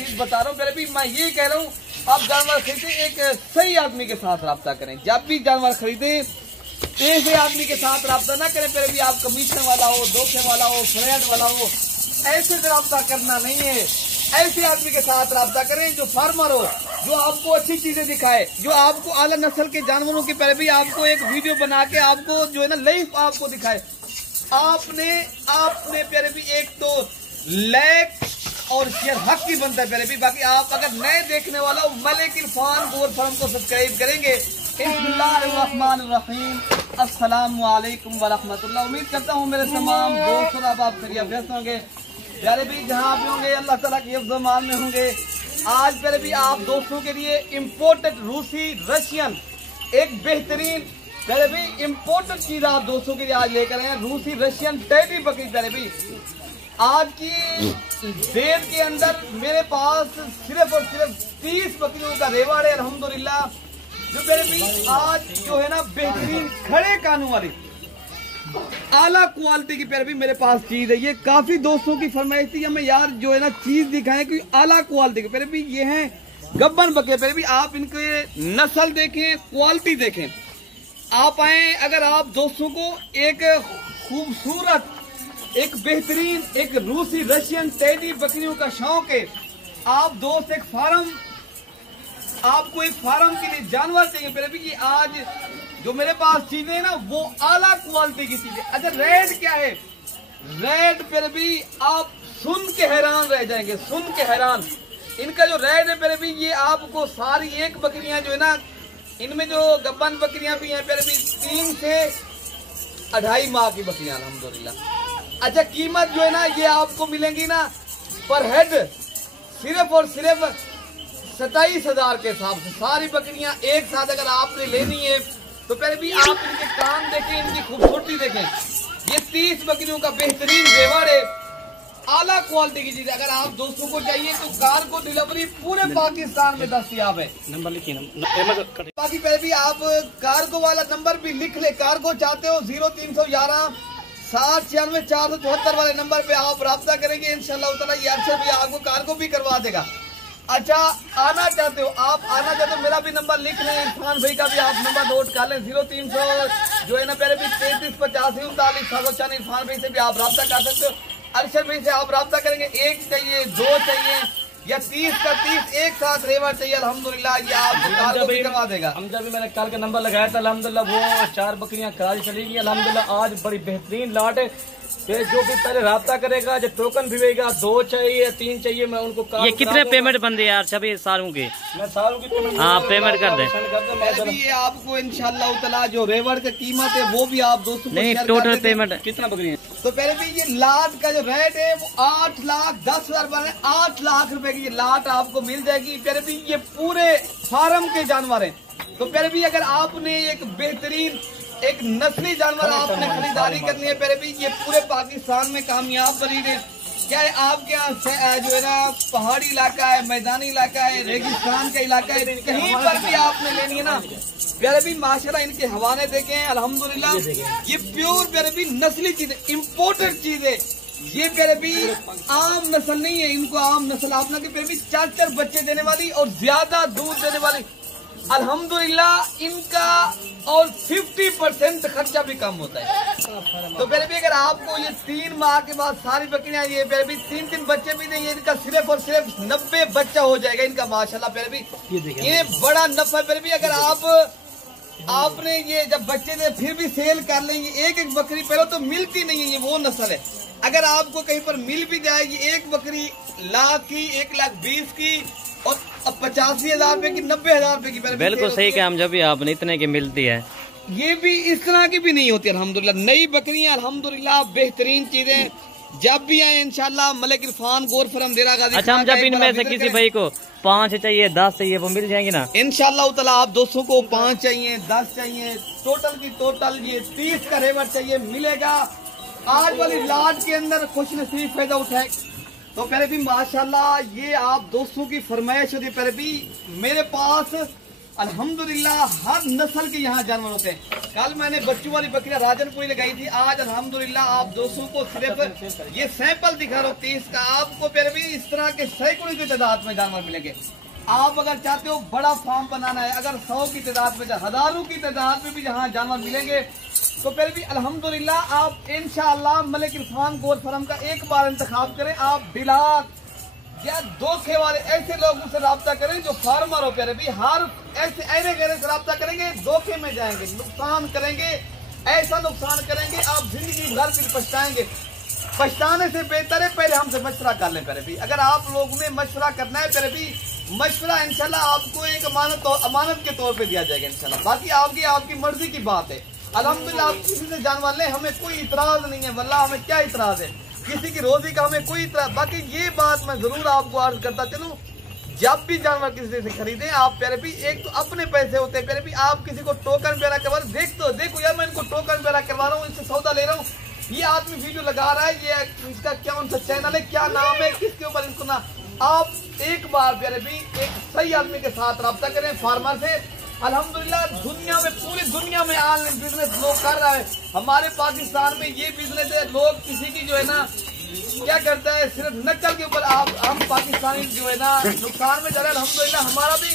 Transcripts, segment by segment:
चीज बता रहा हूँ मेरे भी, मैं ये कह रहा हूँ आप जानवर खरीदे एक सही आदमी के साथ रब्ता करें। जब भी जानवर खरीदे ऐसे आदमी के साथ रब्ता ना करें मेरे भी। आप कमीशन वाला हो, धोखे वाला हो, फ्रॉड वाला हो, ऐसे से रब्ता करना नहीं है। ऐसे आदमी के साथ रब्ता करें जो फार्मर हो, जो आपको अच्छी चीजें दिखाए, जो आपको आला नस्ल के जानवरों की पहले भी आपको एक वीडियो बना के आपको जो है ना लाइव आपको दिखाए। आपने प्यारे भी एक तो लाइक और शेयर हक की बनता है प्यारे भी। बाकी आप अगर नए देखने वाला हो मलिक इरफान गोर फार्म को सब्सक्राइब करेंगे। बिस्मिल्लाहिर्रहमानिर्रहीम, अस्सलामु अलैकुम वरहमतुल्लाह। उम्मीद करता हूँ मेरे तमाम दोस्तों आप खैरियत व्यस्त होंगे प्यारे भी, जहाँ भी होंगे अल्लाह ताला की हिफ्ज़-ओ-मान में होंगे। आज प्यारे भी आप दोस्तों के लिए इम्पोर्टेड रूसी रशियन एक बेहतरीन प्यारे भी इम्पोर्टेड चीज आप दोस्तों के लिए आज लेकर आए हैं, रूसी रशियन टेडी बकरी। प्यारे भी आज की डेट के अंदर मेरे पास सिर्फ और सिर्फ 30 बकरियों का रेवाड़ है अल्हम्दुलिल्लाह। जो मेरे भी आज जो है ना बेहतरीन खड़े कानों वाली आला क्वालिटी की प्यारे भी मेरे पास चीज है। ये काफी दोस्तों की फरमाइश थी हमें यार जो है ना चीज दिखाएं कोई आला क्वालिटी की। प्यारे भी ये हैं गब्बन बकरे। प्यारे भी आप इनके नस्ल देखें, क्वालिटी देखें। आप आए अगर आप दोस्तों को एक खूबसूरत एक बेहतरीन एक रूसी रशियन टेडी बकरियों का शौक है, आप दोस्त एक फार्म आपको एक फार्म के लिए जानवर चाहिए प्यारे भी, ये आज जो मेरे पास चीजें है ना वो आला क्वालिटी की चीजें। अच्छा रेट क्या है? रेट प्यारे भी आप सुन के हैरान रह जाएंगे, सुन के हैरान। इनका जो रेट है प्यारे भी ये आपको सारी एक बकरियां जो है ना, इनमें जो गब्बन बकरियां भी हैं प्यारे भी 3 से 2.5 माह की बकरियां अल्हम्दुलिल्लाह। अच्छा कीमत जो है ना ये आपको मिलेंगी ना पर हेड सिर्फ और सिर्फ 27,000 के हिसाब से। सारी बकरियां एक साथ अगर आपने लेनी है तो पहले भी आप इनके काम देखें, इनकी खूबसूरती देखें। ये 30 बकरियों का बेहतरीन रेवाड़ है, आला क्वालिटी की चीज। अगर आप दोस्तों को चाहिए तो कार को डिलीवरी पूरे पाकिस्तान में दस्तयाब है। नंबर लिखिए, बाकी पहले भी आप कार्गो वाला नंबर भी लिख ले। कार्गो चाहते हो 0311 6096 474 वाले नंबर पे आप राब्ता करेंगे इंशाल्लाह ताला ये अरशद भी आपको कार्गो भी करवा देगा। अच्छा आना चाहते हो आप, आना चाहते हो मेरा भी नंबर लिख लें, इरफान भाई का भी आप नंबर नोट कर लें 0300 जो है ना पहले भी 3385 इरफान भाई से भी आप राब्ता कर सकते हो। अरशद भाई से आप राब्ता करेंगे, एक चाहिए, 2 चाहिए या 30 का 30 एक साथ रेवाड़ चाहिए अल्हम्दुलिल्लाह ये आपको भी करवा देगा। हम जब भी मैंने कल का नंबर लगाया था अल्हम्दुलिल्लाह वो 4 बकरियां कराची चली गई अल्हम्दुलिल्लाह। आज बड़ी बेहतरीन लाट है, जो भी पहले राब्ता करेगा जो टोकन भिवेगा 2 चाहिए 3 चाहिए मैं उनको ये कितने पेमेंट बंदे यार सभी सालों के? मैं सालों की पेमेंट पेमेंट कर दे। ये आपको इंशाल्लाह ताला जो रेवाड़ का कीमत है वो भी आप दोस्तों नहीं टोटल पेमेंट कितना बकरियां तो पहले भी ये लाट का जो रेट है वो 8,10,000 8 लाख रुपए की ये लाट आपको मिल जाएगी। पहले भी ये पूरे फार्म के जानवर हैं। तो पहले भी अगर आपने एक बेहतरीन एक नस्ली जानवर आपने खरीदारी करनी है पहले भी ये पूरे पाकिस्तान में कामयाब ब्रीड है। क्या है आपके यहाँ जो है ना पहाड़ी इलाका है, मैदानी इलाका है, रेगिस्तान का इलाका है, कहीं पर भी आपने लेनी है ना प्यारे भी माशाल्लाह इनके हवाले देखे हैं अल्हम्दुलिल्लाह। ये प्योर प्यारे भी नस्ली चीज है, इम्पोर्टेड चीज है। ये प्यारे भी आम नस्ल नहीं है, इनको आम नस्ल आपने के प्यारे भी 4 बच्चे देने वाली और ज्यादा दूध देने वाली अल्हम्दुलिल्लाह इनका और 50% खर्चा भी कम होता है। तो पहले भी अगर आपको ये 3 माह के बाद सारी बकरियां ये पहले भी 3 बच्चे भी देंगे, इनका सिर्फ और सिर्फ 90 बच्चा हो जाएगा इनका माशाल्लाह। पहले भी ये बड़ा नफा। पहले भी अगर आपने ये जब बच्चे दे फिर भी सेल कर लेंगे एक बकरी पहले तो मिलती नहीं है, ये वो नस्ल है। अगर आपको कहीं पर मिल भी जाएगी एक बकरी लाख की 1,20,000 की और 85,000 रुपए की 90,000 रुपए की बिल्कुल सही काम जब भी आपने इतने की मिलती है। ये भी इस तरह की भी नहीं होती अल्हम्दुलिल्लाह। नई बकरियां अल्हम्दुलिल्लाह बेहतरीन चीजें जब भी आए इंशाल्लाह मलिक इरफान गोर फार्म डेरा गाजी। अच्छा हम जब इनमें से किसी भाई को 5 चाहिए 10 चाहिए वो मिल जाएंगे ना इंशाल्लाह ताला। आप दोस्तों को 5 चाहिए 10 चाहिए टोटल की टोटल ये 30 का रेवाड़ चाहिए मिलेगा आज वाली लाट के अंदर खुश नसीब फायदा उठाए। तो पहले भी माशाल्लाह ये आप दोस्तों की फरमाइश होती। पहले भी मेरे पास अल्हम्दुलिल्लाह हर नस्ल के यहाँ जानवर होते हैं। कल मैंने बच्चों वाली बकरियां राजनपुरी लगाई थी। आज अल्हम्दुलिल्लाह आप दोस्तों को सिर्फ ये सैंपल दिखा रहा हूँ 30 का। आपको फिर भी इस तरह के सैकड़ों की तादाद में जानवर मिलेंगे। आप अगर चाहते हो बड़ा फार्म बनाना है, अगर 100 की तादाद में, हजारों की तादाद में भी जहाँ जानवर मिलेंगे, तो फिर भी अल्हम्दुलिल्लाह आप इंशाअल्लाह मलिक इरफान गोट फार्म का एक बार इंतखाब करें। आप बिलाक या धोखे वाले ऐसे लोगों से रब्ता करें जो फार्मर हो, प्यारे भी हर ऐसे ऐरे गहरे से रब्ता करेंगे, धोखे में जाएंगे, नुकसान करेंगे, ऐसा नुकसान करेंगे आप जिंदगी भर फिर पछताएंगे। पछताने से बेहतर है पहले हमसे मशवरा कर लें। प्यारे भी अगर आप लोगों ने मशवरा करना है, प्यारे भी मशवरा इंशाल्लाह आपको एक अमानत के तौर पे दिया जाएगा इंशाल्लाह। बाकी आपकी मर्जी की बात है। अल्हम्दुलिल्लाह आप किसी से जानवर लें, हमें कोई इतराज नहीं है, वल्लाह हमें क्या इतराज है, किसी की रोजी का हमें कोई इतराज। बाकी ये बात मैं जरूर आपको अर्ज करता चलूं, जब भी जानवर किसी से खरीदें आप प्यारे भी एक तो अपने पैसे होते हैं, प्यारे भी आप किसी को टोकन प्यारा करवा देखो यार मैं इनको टोकन प्यारा करवा रहा हूँ, इनसे सौदा ले रहा हूँ, ये आदमी वीडियो लगा रहा है, ये इसका क्या उनका चैनल है, क्या नाम है, किसके ऊपर इनको ना। आप एक बार प्यारे भी एक सही आदमी के साथ रब्ता करें फार्मर से। अल्हम्दुलिल्लाह दुनिया में, पूरी दुनिया में ऑनलाइन बिजनेस लोग कर रहा है। हमारे पाकिस्तान में ये बिजनेस है, लोग किसी की जो है ना क्या करता है, सिर्फ नकल के ऊपर हम पाकिस्तानी जो है ना नुकसान में जा रहे हैं। अल्हम्दुलिल्लाह हमारा भी,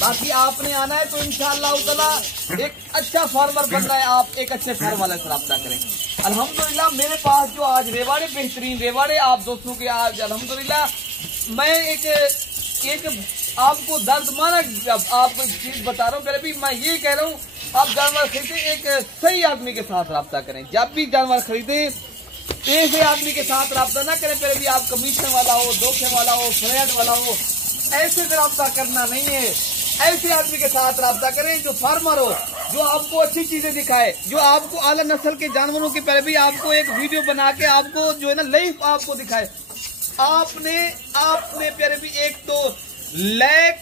बाकी आपने आना है तो इंशाअल्लाह ताला एक अच्छा फार्मर बनना है, आप एक अच्छे फार्म वाले से रब्ता करें। अल्हम्दुलिल्लाह मेरे पास जो आज रेवाड़े, बेहतरीन रेवाड़े आप दोस्तों के आज अल्हम्दुलिल्लाह मैं एक आपको दर्द माना आपको चीज बता रहा हूँ। पहले भी मैं ये कह रहा हूँ आप जानवर खरीदे एक सही आदमी के साथ रब्ता करें। जब भी जानवर खरीदे ऐसे आदमी के साथ रब्ता ना करें। पहले भी आप कमीशन वाला हो, धोखे वाला हो, फ्रॉड वाला हो, ऐसे से रब्ता करना नहीं है। ऐसे आदमी के साथ रब्ता करें जो फार्मर हो, जो आपको अच्छी चीजें दिखाए, जो आपको आला नस्ल के जानवरों के पहले भी आपको एक वीडियो बना के आपको जो है ना लाइव आपको दिखाए। आपने प्यारे भी एक तो लाइक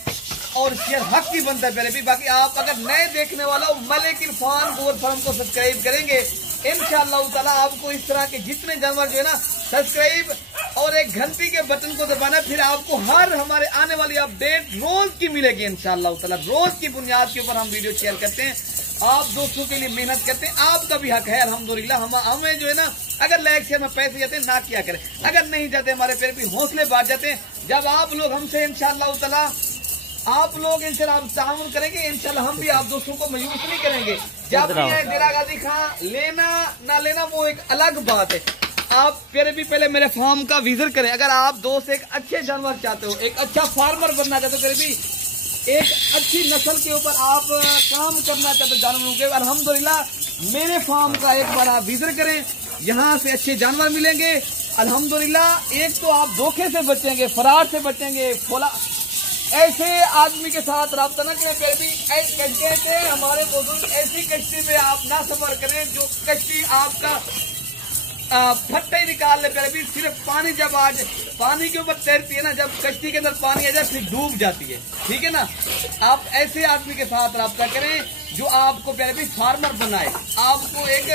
और शेयर हक की बनता है प्यारे भी। बाकी आप अगर नए देखने वाला हो मलिक इरफान गोट फार्म को सब्सक्राइब करेंगे इंशाअल्लाह ताला आपको इस तरह के जितने जानवर जो है ना सब्सक्राइब और एक घंटी के बटन को दबाना, फिर आपको हर हमारे आने वाली अपडेट रोज की मिलेगी इंशाअल्लाह ताला। रोज की बुनियाद के ऊपर हम वीडियो शेयर करते हैं, आप दोस्तों के लिए मेहनत करते हैं, आपका भी हक है अल्हम्दुलिल्लाह। हमें जो है ना अगर लाइक शेयर में पैसे जाते हैं ना किया करें, अगर नहीं जाते हमारे फिर भी हौसले बढ़ जाते हैं। जब आप लोग हमसे इंशाअल्लाह ताला आप लोग इनसे आप ताउन करेंगे इंशाल्लाह हम भी आप दोस्तों को मायूस नहीं करेंगे। जब भी है देरा गाजी खां लेना ना लेना वो एक अलग बात है। आप फिर भी पहले मेरे फार्म का विजिट करें। अगर आप दोस्त एक अच्छे जानवर चाहते हो, एक अच्छा फार्मर बनना चाहते हो, फिर भी एक अच्छी नस्ल के ऊपर आप काम करना चाहते हो जानवरों के, अल्हम्दुलिल्लाह मेरे फार्म का एक बार आप विजिट करें। यहाँ से अच्छे जानवर मिलेंगे अल्हम्दुलिल्लाह। एक तो आप धोखे से बचेंगे, फरार से बचेंगे, ऐसे आदमी के साथ रब्ता न करें। फिर भी कहते हैं हमारे बुजुर्ग ऐसी कश्ती में आप ना सफर करें जो कश्ती आपका फट्टे निकाल ले। फिर भी सिर्फ पानी जब आज पानी के ऊपर तैरती है ना, जब कश्ती के अंदर पानी आ जाए फिर डूब जाती है, ठीक है ना। आप ऐसे आदमी के साथ रब्ता करें जो आपको पहले भी फार्मर बनाए। आपको एक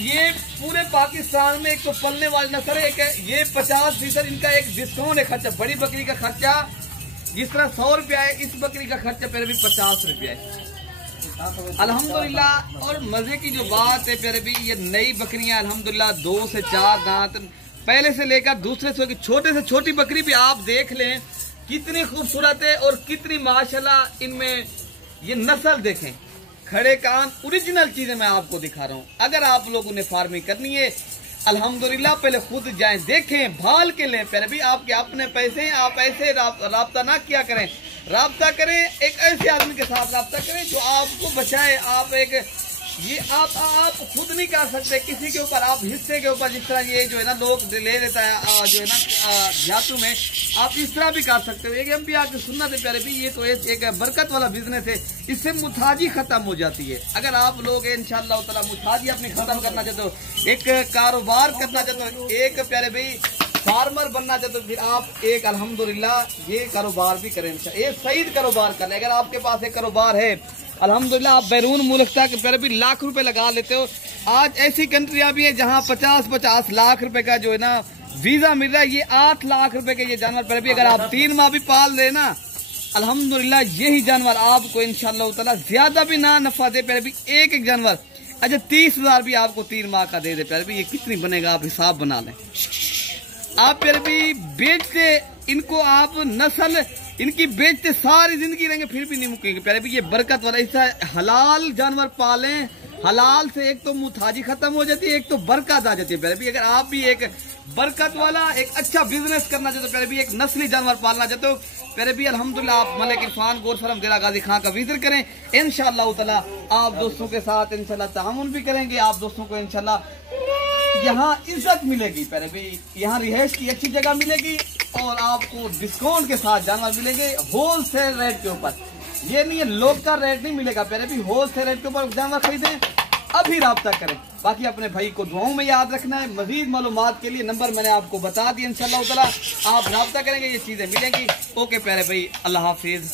ये पूरे पाकिस्तान में एक तो पलने वाली नस्ल है, ये 50% इनका एक डिस्काउंट है खर्चा। बड़ी बकरी का खर्चा जिस तरह 100 रुपया है, इस बकरी का खर्चा पहले भी 50 रुपया है अल्हम्दुलिल्लाह। और मजे की जो बात है प्यारे भी, ये नई बकरियां अल्हम्दुलिल्लाह 2 से 4 दांत पहले से लेकर दूसरे से छोटे से छोटी बकरी भी आप देख लें कितनी खूबसूरत है और कितनी माशाल्लाह इनमें ये नस्ल देखें। खड़े कान ओरिजिनल चीजें मैं आपको दिखा रहा हूँ। अगर आप लोगों ने फार्मिंग करनी है अल्हम्दुलिल्लाह पहले खुद जाएं, देखें, भाल के लें। फिर भी आपके अपने पैसे हैं, आप ऐसे राब्ता ना किया करें। राब्ता करें एक ऐसे आदमी के साथ राब्ता करें जो आपको बचाए। आप एक ये आप खुद नहीं कर सकते किसी के ऊपर, आप हिस्से के ऊपर जिस तरह ये जो है ना लोग ले लेता है जो है ना ध्यातु में, आप इस तरह भी कर सकते हो। एक हम भी आपकी सुन्नत है प्यारे भी, ये तो एक बरकत वाला बिजनेस है, इससे मुताजी खत्म हो जाती है। अगर आप लोग इंशाअल्लाह ताला मुताजी अपनी खत्म करना चाहते हो, एक कारोबार करना चाहते हो, एक प्यारे भाई फार्मर बनना चाहते हो, फिर आप एक अल्हम्दुलिल्लाह ये कारोबार भी करें, ये सही कारोबार करें। अगर आपके पास एक कारोबार है अल्हम्दुलिल्लाह आप बैरून मुल्क तक फिर भी लाख रुपए लगा लेते हो। आज ऐसी कंट्रियां भी है जहां 50-50 लाख रुपए का जो है ना वीजा मिल रहा है। ये 8 लाख रुपए के ये जानवर पर भी अगर आप 3 माह भी पाल लेना अल्हम्दुलिल्लाह यही जानवर आपको इंशाअल्लाह ताला ज्यादा भी ना नफा दे प्यारे भी, एक जानवर अच्छा 30,000 भी आपको 3 माह का दे दे प्यारे भी, ये कितनी बनेगा आप हिसाब बना लें। आप प्यारे भी बेचते इनको, आप नस्ल इनकी बेचते सारी जिंदगी रहेंगे फिर भी नहीं मुकेंगे प्यारे भी। ये बरकत वाला ऐसा हलाल जानवर पालें, हलाल से एक तो मुताजी खत्म हो जाती है, एक तो बरकत आ जाती है प्यारे भी। अगर आप भी एक बरकत वाला एक अच्छा बिजनेस करना चाहते हो प्यारे भी, एक नस्ली जानवर पालना चाहते हो प्यारे भी, अल्हम्दुलिल्लाह आप मलिक इरफान गोट फार्म डेरा गाजी खां का विजिट करें। इंशाअल्लाह ताला आप दोस्तों के साथ इंशाअल्लाह तामुन भी करेंगे, आप दोस्तों को इंशाअल्लाह यहाँ इज्जत मिलेगी प्यारे भी, यहाँ रिहाइश की अच्छी जगह मिलेगी और आपको डिस्काउंट के साथ जानवर मिलेंगे होलसेल रेट के ऊपर। ये नहीं है लोकल रेट नहीं मिलेगा प्यारे भी, होलसेल रेट के ऊपर जानवर खरीदें, अभी राब्ता करें। बाकी अपने भाई को दुआओं में याद रखना है। मजीद मालूमात के लिए नंबर मैंने आपको बता दिया, इंशाअल्लाह ताला आप राब्ता करेंगे ये चीजें मिलेंगी। ओके प्यारे भाई, अल्लाह हाफिज।